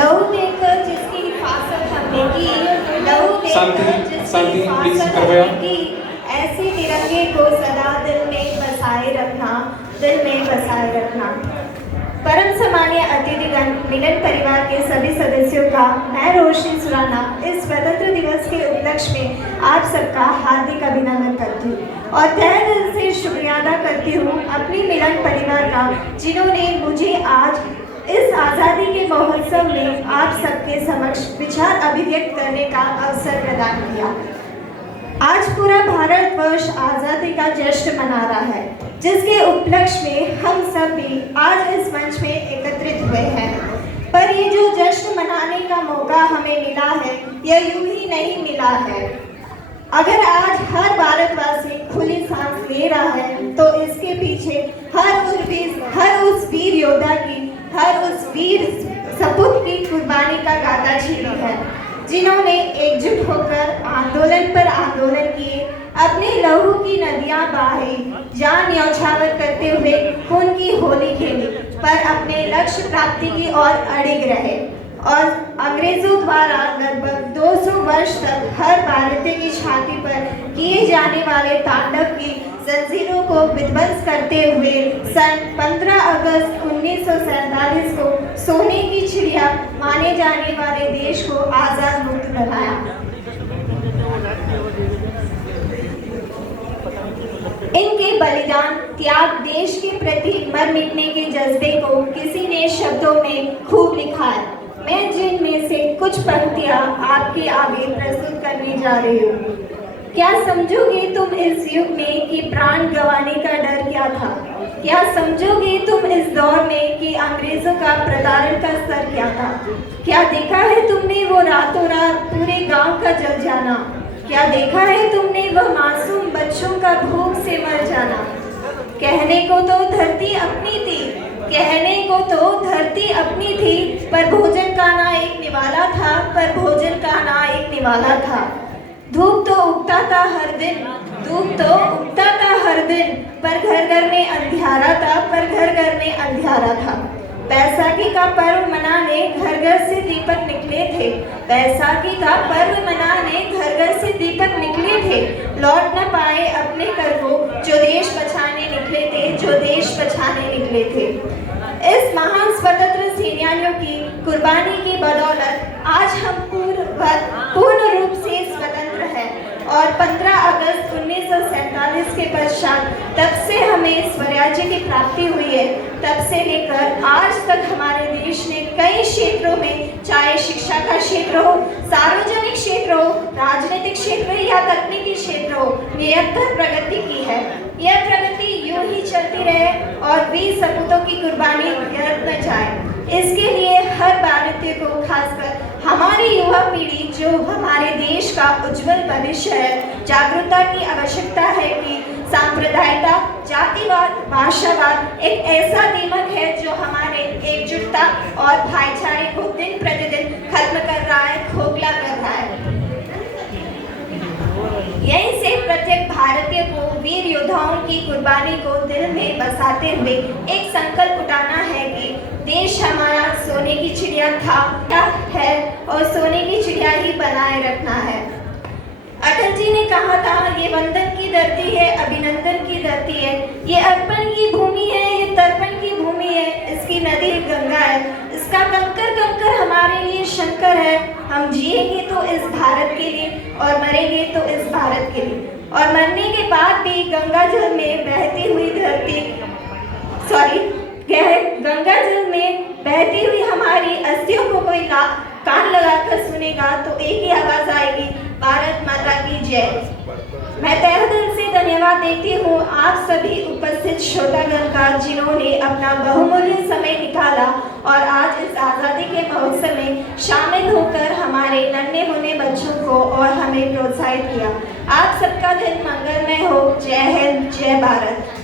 लहू देकर जिसकी हिफाजत हमने की, लहू देकर जिसकी हिफाजत हमने की, ऐसे तिरंगे को सदा दिल में बसाए रखना, दिल में बसाए रखना। परम सम्मानीय अतिथिगण, मिलन परिवार के सभी सदस्यों का मैं रोशनी सुराना इस स्वतंत्र दिवस के उपलक्ष्य में आप सबका हार्दिक अभिनंदन करती हूँ और तहे दिल से शुक्रिया अदा करती हूँ अपनी मिलन परिवार का, जिन्होंने मुझे आज इस आज़ादी के महोत्सव में आप सबके समक्ष विचार अभिव्यक्त करने का अवसर प्रदान किया। आज पूरा भारतवर्ष आज़ादी का जश्न मना रहा है, जिसके उपलक्ष्य में हम सब भी आज इस मंच में एकत्रित हुए हैं। पर ये जो जश्न मनाने का मौका हमें मिला है, यह यूं ही नहीं मिला है। अगर आज हर भारतवासी खुली सांस ले रहा है, तो इसके पीछे हर उस वीर योद्धा की, हर उस वीर सपूत की कुर्बानी का गाथा छिड़ी है, जिन्होंने एकजुट होकर आंदोलन पर आंदोलन किए, अपने लहू की नदियां बहाई, जान न्यौछावर करते हुए खून की होली खेली, पर अपने लक्ष्य प्राप्ति की ओर अड़िग रहे और अंग्रेजों द्वारा लगभग 200 वर्ष तक हर भारतीय की छाती पर किए जाने वाले तांडव की जंजीरों को विध्वंस करते हुए सन 15 अगस्त 1947 को सोने की चिड़िया माने जाने वाले देश को आज़ाद मुक्त बनाया। इनके बलिदान, त्याग, देश के प्रति मर मिटने के जज्बे को किसी ने शब्दों में खूब लिखा है। मैं जिनमें से कुछ पंक्तियां आपके आगे प्रस्तुत करने जा रही हूँ। क्या समझोगे तुम इस युग में कि प्राण गंवाने का डर क्या था? क्या समझोगे तुम इस दौर में कि अंग्रेजों का प्रताड़न का स्तर क्या था? क्या देखा है तुमने वो रातों रात पूरे गांव का जल जाना? क्या देखा है तुमने वह मासूम बच्चों का भूख से मर जाना? कहने को तो धरती अपनी थी, कहने को तो धरती अपनी थी, पर भोजन का ना एक निवाला था, पर भोजन का ना एक निवाला था। धूप तो उगता था हर दिन, धूप तो उगता था हर दिन, पर घर घर में अंधियारा था, पर घर घर में अंधियारा था। बैसाखी का पर्व मनाने घर घर से दीपक निकले थे, बैसाखी का पर्व मनाने घर घर से दीपक निकले थे, लौट न पाए अपने घर को जो देश बचाने निकले थे, जो देश बचाने निकले थे। इस महान स्वतंत्र सेनानियों की कुर्बानी की बदौलत आज हम पूर्ण रूप से स्वतंत्र हैं और 15 अगस्त 1947 के पश्चात तब से हमें स्वराज्य की प्राप्ति हुई है, तब से लेकर आज तक हमारे देश ने कई क्षेत्रों में, चाहे शिक्षा का क्षेत्र हो, सार्वजनिक क्षेत्र हो, राजनीतिक क्षेत्र या तकनीकी क्षेत्र हो, निरंतर प्रगति की है। यह प्रगति यूं ही चलती रहे और वीर सपूतों की कुर्बानी व्यर्थ न जाए, इसके लिए हर भारतीय को, खासकर हमारी युवा पीढ़ी जो हमारे देश का उज्जवल भविष्य है, जागरूकता की आवश्यकता है कि सांप्रदायिकता, जातिवाद, भाषावाद एक ऐसा दीमक है जो हमारे एकजुटता और भाईचारे को दिन प्रतिदिन खत्म कर रहा है, खोखला कर रहा है। यहीं से प्रत्येक भारतीय को वीर योद्धाओं की कुर्बानी को दिल में बसाते हुए एक संकल्प उठाना है कि देश हमारा सोने की चिड़िया था है और सोने की चिड़िया ही बनाए रखना है। अटल जी ने कहा था, ये वंदन की धरती है, अभिनंदन की धरती है, ये अर्पण की भूमि है, ये तर्पण की भूमि है, इसकी नदी गंगा है, इसका कंकर कंकर हमारे लिए शंकर है। हम जिएंगे तो इस भारत के लिए और मरेंगे तो इस भारत के लिए, और मरने के बाद भी गंगा जल में बहती हुई गंगा जल में बहती हुई हमारी अस्थियों को कोई कान लगाकर सुनेगा तो एक ही आवाज आएगी, भारत माता की जय। मैं तहे दिल से धन्यवाद देती हूँ आप सभी उपस्थित श्रोतागण का, जिन्होंने अपना बहुमूल्य समय निकाला और आज इस आज़ादी के महोत्सव में शामिल होकर हमारे नन्हे मुन्ने बच्चों को और हमें प्रोत्साहित किया। आप सबका दिन मंगलमय हो। जय हिंद, जय भारत।